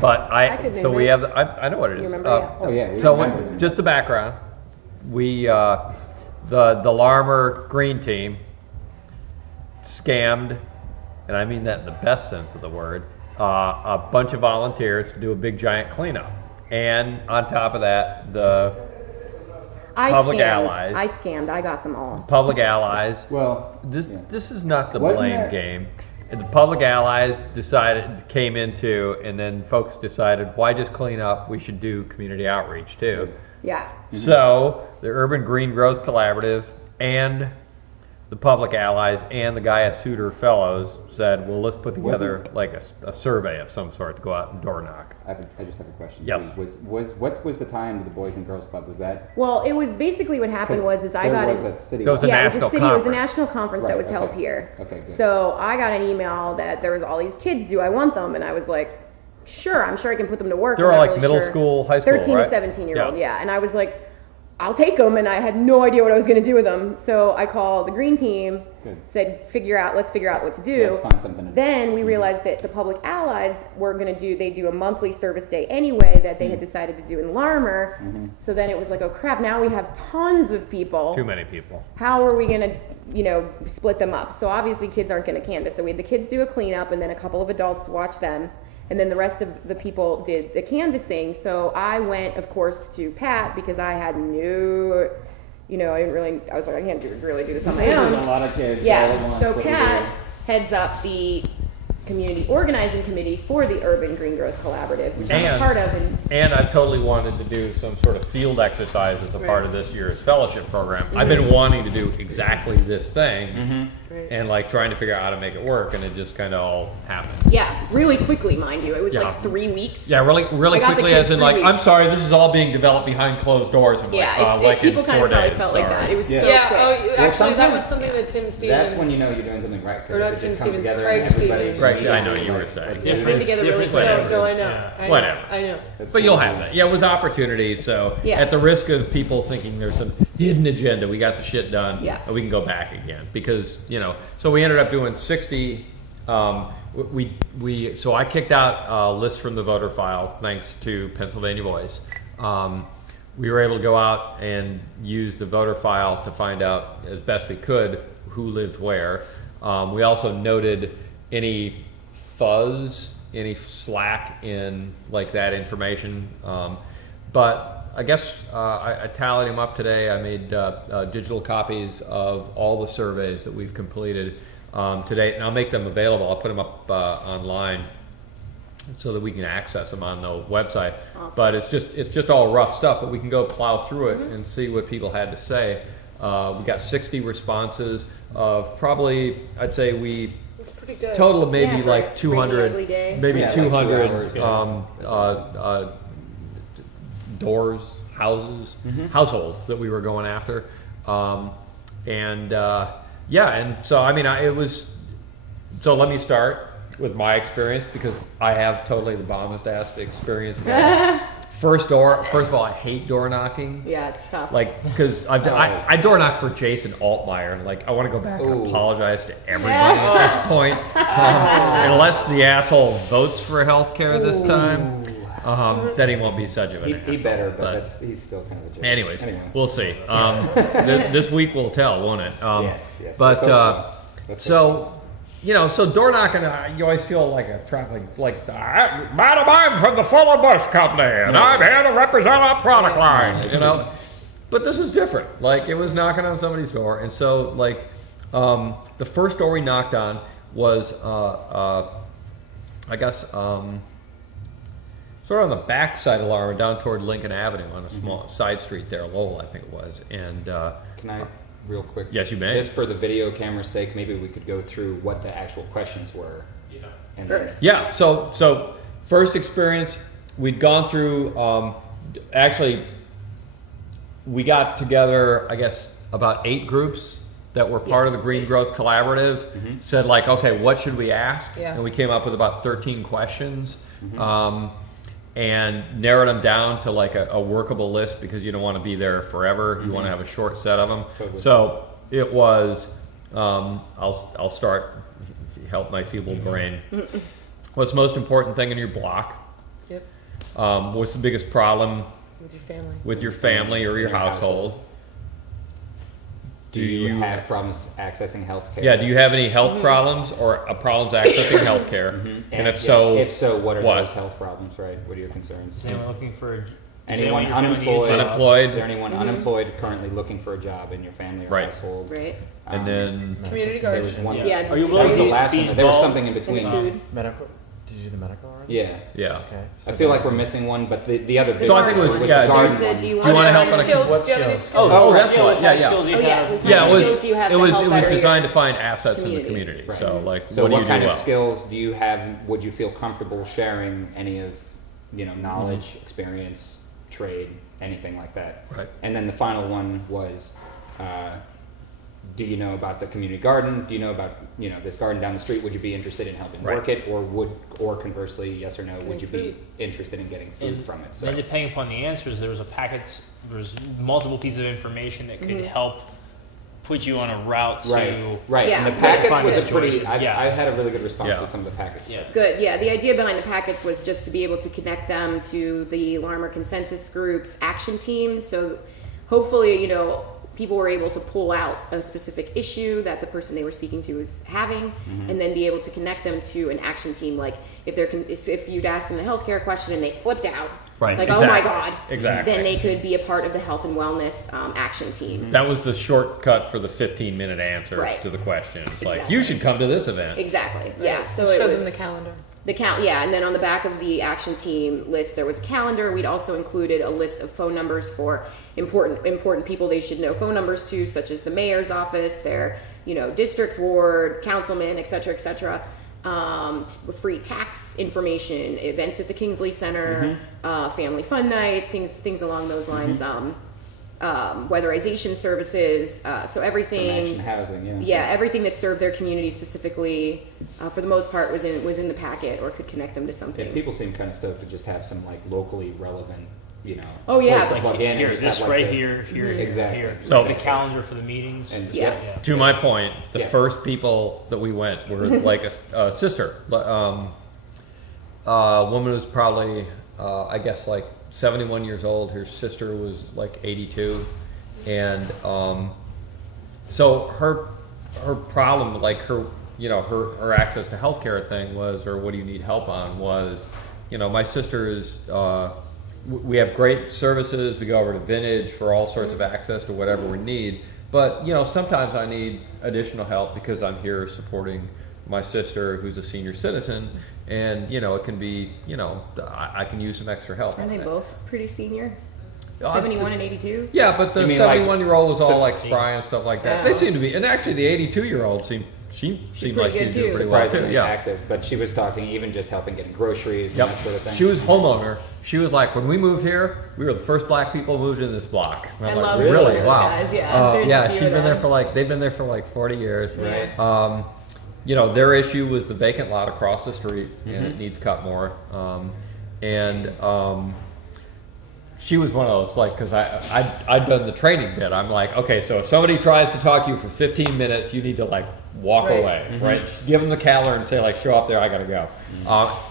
But so we have, I know what it is. You remember? Oh yeah. So just the background, we, the Larmer Green Team scammed, and I mean that in the best sense of the word, a bunch of volunteers to do a big giant cleanup. And on top of that, the Public Allies. I scammed. I got them all. Public Allies. Well, this is not the Wasn't blame there- game. And the Public Allies came into, and then folks decided, why just clean up? We should do community outreach too. Yeah. So the Urban Green Growth Collaborative and the Public Allies and the Guyasuta Fellows said, well, let's put together like a survey of some sort to go out and door knock. I just have a question. Yes. What was the time of the Boys and Girls Club? Was that? Well, it was basically what happened was I got it. There was a national it was a national conference that was held here. Okay, good. So I got an email that there was all these kids. Do I want them? And I was like, sure. I'm sure I can put them to work. They're all like middle school, high school, 13 right? to 17-year-old, yeah. And I was like, I'll take them, and I had no idea what I was going to do with them. So I called the green team, said, let's figure out what to do. Let's find something to do. Then we realized that the Public Allies were going to they do a monthly service day anyway that they had decided to do in Larmer. So then it was like, oh crap, now we have tons of people. Too many people. How are we going to, split them up? So obviously kids aren't going to canvass. So we had the kids do a cleanup, and then a couple of adults watch them. And then the rest of the people did the canvassing. So I went, of course, to Pat because I had I was like, I can't really do this on my own. A lot of kids. Yeah, so Pat heads up the community organizing committee for the Urban Green Growth Collaborative, which I'm a part of. And I totally wanted to do some sort of field exercise as a part of this year's fellowship program. I've been wanting to do exactly this thing and like trying to figure out how to make it work, and it just kind of all happened. Yeah, really quickly, mind you. It was like 3 weeks. Yeah, really quickly, as in like, I'm sorry, this is all being developed behind closed doors. And people kind of probably felt like that. It was so quick. Actually, that was something that Tim Stevens. That's when you know you're doing something right. Or not Tim Stevens, Craig Stevens. Right, I know you were saying. Different together really quick. No, I know. Whatever. I know. But you'll have that. Yeah, it was opportunity. So at the risk of people thinking there's some hidden agenda, we got the shit done. Yeah. And we can go back again because so we ended up doing 60. So I kicked out a list from the voter file thanks to Pennsylvania Voice. We were able to go out and use the voter file to find out as best we could who lived where. We also noted any fuzz, any slack in like that information. But I guess I tallied them up today. I made digital copies of all the surveys that we've completed to date, and I'll make them available. I'll put them up online so that we can access them on the website. Awesome. But it's just all rough stuff, but we can go plow through it and see what people had to say. We got 60 responses of probably, I'd say That's pretty good. total of maybe like 200, maybe 200 doors, houses, households that we were going after. And so I mean, so let me start with my experience because I have totally the bombest ass experience. First of all, I hate door knocking. Yeah, it's tough. Like, because I door knocked for Jason Altmaier, and like I want to go back and apologize to everybody at this point, unless the asshole votes for health care this time. Then he won't be such of an asshole. He better, but he's still kind of a jerk. Anyways, we'll see. This week will tell, won't it? Yes. But so door knocking, you always feel like a traffic, Madam, I'm from the Fuller Bush Company, and I'm here to represent our product line, But this is different. Like, it was knocking on somebody's door, and so, like, the first door we knocked on was, I guess, sort of on the back side of Lara, down toward Lincoln Avenue on a small side street there, Lowell, I think it was. And can I, real quick? Yes, you may. Just for the video camera's sake, maybe we could go through what the actual questions were. First. Yeah. So first experience, we'd gone through. Actually, we got together, I guess, about 8 groups that were part of the Green Growth Collaborative. Said like, okay, what should we ask? Yeah. And we came up with about 13 questions. And narrowed them down to like a workable list because you don't want to be there forever. You want to have a short set of them. Totally. So it was, I'll start, help my feeble brain. What's the most important thing in your block? Yep. What's the biggest problem With your family. with your family or your household? Do you have problems accessing health care? Yeah, do you have any health problems or problems accessing health care? And if so, what are those health problems, right? What are your concerns? Is anyone looking for anyone unemployed? Is there anyone unemployed currently looking for a job in your family or household? Right. And then Community there garden. was one. Yeah. Are you That willing was to the last be one. There was involved something in between. Food. Medical? Did you do the medical already? Yeah. yeah. Okay. I feel like we're missing one, but the other big So I think it was- one yeah, the There's garden the, one. do you Do you want wanna to help on a- skills? What Do you have any skills? skills? Oh, that's yeah, what. what Yeah, kind of yeah. skills do you Oh, yeah. have? What Yeah, kind it of was. skills do you have It to was. help It was better your designed to find assets in the community? community. Right. So like, So what do what you kind do of well? skills do you have? Would you feel comfortable sharing any of, knowledge, experience, trade, anything like that? Right. And then the final one was, do you know about the community garden? Do you know about this garden down the street? Would you be interested in helping Right. work it, or conversely, yes or no, would you be food. interested in getting food And from it? So then depending upon the answers, there was multiple pieces of information that could help put you on a route to right. Yeah. And the packets Find was a a pretty. situation. I've Yeah. had a really good response Yeah. with some of the packets. Yeah. Good, yeah. The idea behind the packets was just to be able to connect them to the Alarm or Consensus Group's action team. So hopefully, people were able to pull out a specific issue that the person they were speaking to was having, and then be able to connect them to an action team. Like if you'd asked them the healthcare question and they flipped out, Right, like exactly. oh my god, Exactly. then they could be a part of the health and wellness action team. That was the shortcut for the 15-minute answer Right. to the question. It's like, Exactly. you should come to this event. Exactly, yeah. So Show it them was the calendar. yeah, and then on the back of the action team list, there was a calendar. We'd also included a list of phone numbers for important people they should know phone numbers to, such as the mayor's office, their district ward, councilman, etc., etc. Free tax information, events at the Kingsley Center, family fun night, things along those lines. Weatherization services, so everything. From Action Housing, Yeah, everything that served their community specifically, for the most part, was in the packet or could connect them to something. Yeah, people seem kind of stoked to just have some like locally relevant, Oh, yeah. place to Like, plug in and Here, just this have, like, right the- here, Exactly. here. So- The calendar for the meetings. And just, Yeah. To my point, the Yes. first people that we went were like a sister. A woman was probably, I guess, like 71 years old. Her sister was like 82. And so her problem, like her access to healthcare thing was, or what do you need help on, was, my sister is, we have great services. We go over to Vintage for all sorts of access to whatever we need. But, sometimes I need additional help because I'm here supporting my sister who's a senior citizen. And, it can be, I can use some extra help. Aren't on they that. both pretty senior? Uh, 71 and 82? Yeah, but the You mean like- 71-year-old was all so- like spry and stuff like that. Yeah. They seem to be, and actually the 82-year-old seemed pretty like she good was too. doing pretty well too. surprisingly Yeah. active, but she was talking even just helping getting groceries Yep. and that sort of thing. She was homeowner. She was like, when we moved here, we were the first black people moved in this block. And I'm I like, love really? those Wow. guys, yeah. There's a yeah, few she's of been there them. for they've been there for like 40 years. Right. Their issue was the vacant lot across the street, and it needs cut more. She was one of those, like, because I'd done the training bit. I'm like, okay, so if somebody tries to talk to you for 15 minutes, you need to, like, walk Right. away, right? Give them the calendar and say, like, show up there, I gotta go.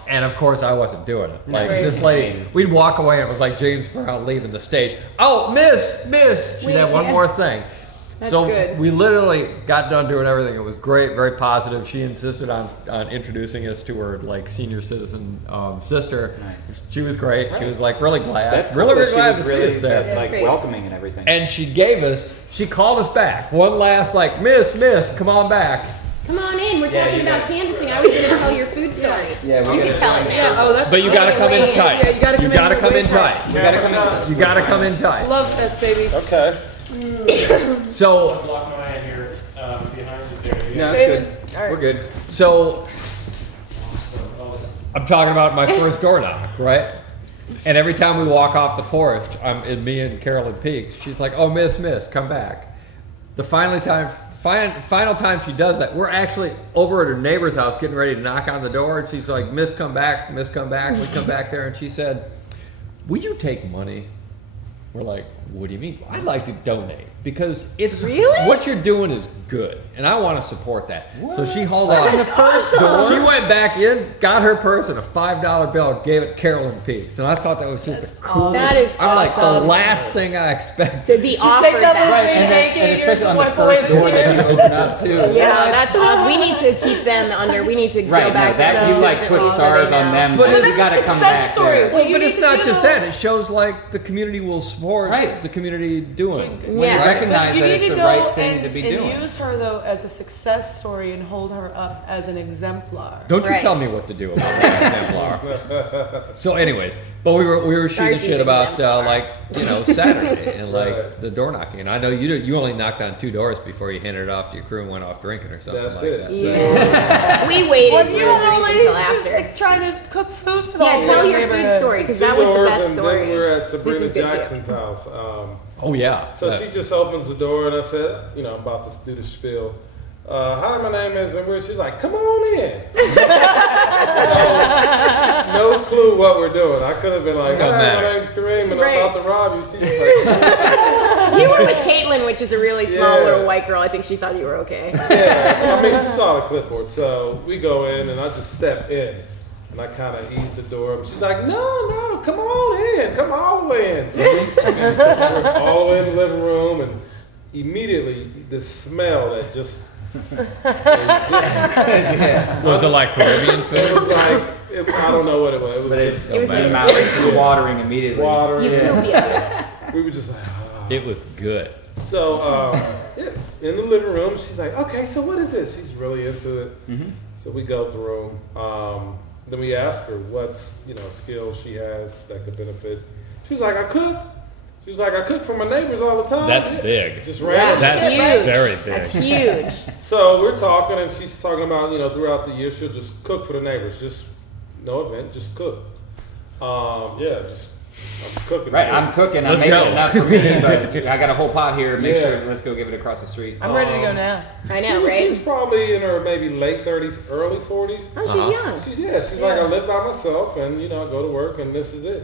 And of course, I wasn't doing it. Like, Right. this lady, we'd walk away, and it was like James Brown leaving the stage. Oh, miss, she Wait, had one yeah. more thing. That's so good. we literally got done doing everything. It was great, very positive. She insisted on introducing us to her like senior citizen sister. Nice. She was great. She was like really glad. That's cool really, that really she glad was to really see us there. That's like great. welcoming and everything. And she called us back. One last like, miss, come on back. Come on in. We're Yeah, talking you about got- canvassing. I was going to tell your food story. Yeah, we you gotta- can tell it now. Yeah, oh, that's But you gotta come in Wait. tight. Yeah, you gotta come in tight. You gotta come in. You gotta come in tight. Love fest, baby. Okay. So Block my eye here, behind you there. No, David, it's good. all right. We're good. So I'm talking about my first door knock, right? And every time we walk off the porch, me and Carolyn Peaks, she's like, "Oh, miss, come back." The final time she does that, we're actually over at her neighbor's house getting ready to knock on the door, and she's like, "Miss, come back." We come back there, and she said, "Will you take money?" We're like, what do you mean? I'd like to donate because it's Really? what you're doing is good, and I want to support that. So she hauled on the first door. She went back in, got her purse and a $5 bill, and gave it to Carolyn Peaks, and I thought that was just the coolest. That is I'm like the awesome. last thing I expected. To be offered take that that. Right, and especially on the first door that you open up too. Yeah, that's awesome. We need to keep them under. We need to Right, go back no, that there you like consistently put so stars they on know. them, But but it's you a gotta come success back story. there. Well, You but need it's to not do just that. that. It shows like the community will support Right. the community doing. When Yeah. you recognize You that need it's to the go right thing and- to be and doing. use her though as a success story and hold her up as an exemplar. Don't you Right. tell me what to do about that exemplar. So, anyways, but we were shooting Darcy's shit about exemplar. like Saturday and like Right. the door knocking. And I know you only knocked on 2 doors before you handed it off to your crew and went off drinking or something That's like it. that. Yeah. We waited Well, for you a know, drink lady, until she was after. like trying to cook food for the Yeah, whole tell your neighborhood. food story because that Two was the doors, best and story. then we were at This Sabrina was good too. Jackson's house. Oh yeah. So she just opens the door and I said, I'm about to do the spiel. Hi, my name is, and she's like, come on in. No clue what we're doing. I could have been like, Doesn't hi, matter. my name's Kareem and Right. I'm about to rob you. She's like, You were with Caitlin, which is a really small Yeah. little white girl. I think she thought you were okay. yeah. I mean, she saw the clipboard. So we go in and I just step in. And I kind of ease the door. And she's like, no, come on in. Come all the way in. So we're all the way in the living room. And immediately the smell that just... Was it like Caribbean It food? was like, I don't know what it was. It was But just It was your like- mouth is watering immediately. water. Utopia. We were just like, ah. It was good. So, yeah, in the living room, she's like, okay, so what is this? She's really into it. Mhm. So we go through. Then we ask her what's, skills she has that could benefit. She was like, I cook. She was like, I cook for my neighbors all the time. That's Yeah. big. Just Yeah, random. That's huge. very big. That's huge. So we're talking, and she's talking about, throughout the year, she'll just cook for the neighbors. Just no event, just cook. Yeah, just I'm cooking. Right, I'm cooking. I'm Let's making go. enough for me, but I got a whole pot here. Make Yeah. sure. Let's go give it across the street. I'm ready to go now. I know, She's right? probably in her maybe late 30s, early 40s. Oh, she's young. She's like, I live by myself and, I go to work and this is it,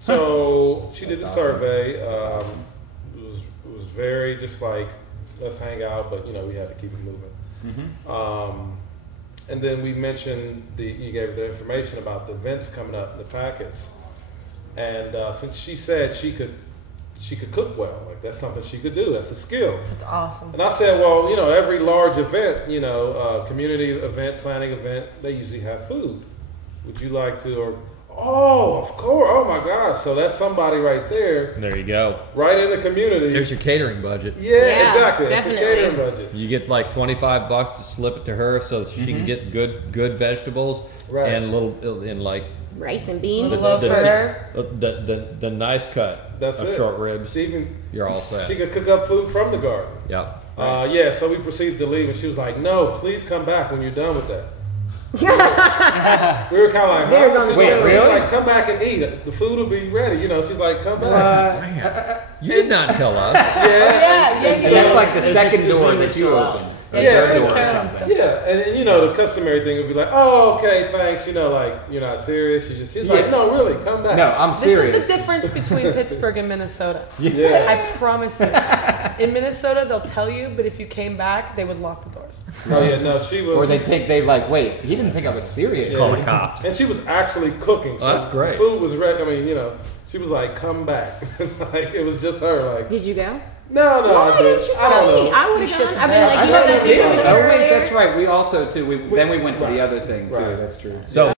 So she did the That's awesome. survey. That's awesome. It was very just like, let's hang out, but, we had to keep it moving. Mhm. And then we mentioned, you gave the information about the events coming up, the packets. And since she said she could cook well, like that's something she could do, that's a skill. It's awesome. And I said, well, every large event, community event, planning event, they usually have food. Would you like to, oh, of course, oh my gosh. So that's somebody right there, There you go. right in the community. Here's your catering budget. Yeah, exactly. That's the definitely. catering budget. You get like $25 to slip it to her so that she can get good vegetables Right. and like Rice and beans. Love for her. the nice cut That's of it. short ribs. She even, You're all set. she could cook up food from the garden. Yeah. Yeah, so we proceeded to leave, and she was like, no, please come back when you're done with that. We were kind of like, There's huh? on the She's like, story. Really? like, come back and eat. The food will be ready. She's like, come back. You did not tell us. Yeah. Yeah, And that's like the second door that you opened. The Yeah. third door or Karen something. Yeah, and the customary thing would be like, oh, okay, thanks. Like you're not serious. She's like, Yeah. no, really, come back. No, I'm This serious. is the difference between Pittsburgh and Minnesota. Yeah. I promise you. In Minnesota, they'll tell you, but if you came back, they would lock the doors. Oh yeah, no, she was. Or they think wait, he didn't think I was serious. Call the cops. And she was actually cooking. So Oh, that's great. The food was ready. I mean, she was like, come back. Like it was just her. Like Did you go? no, Why I didn't. didn't you I don't tell me? know. I would You have should gone. have. I've been I like, you thought know you that did. dude was Oh here wait, earlier? that's right. We also too. Then we went to the Right. other thing too. Right. That's true. So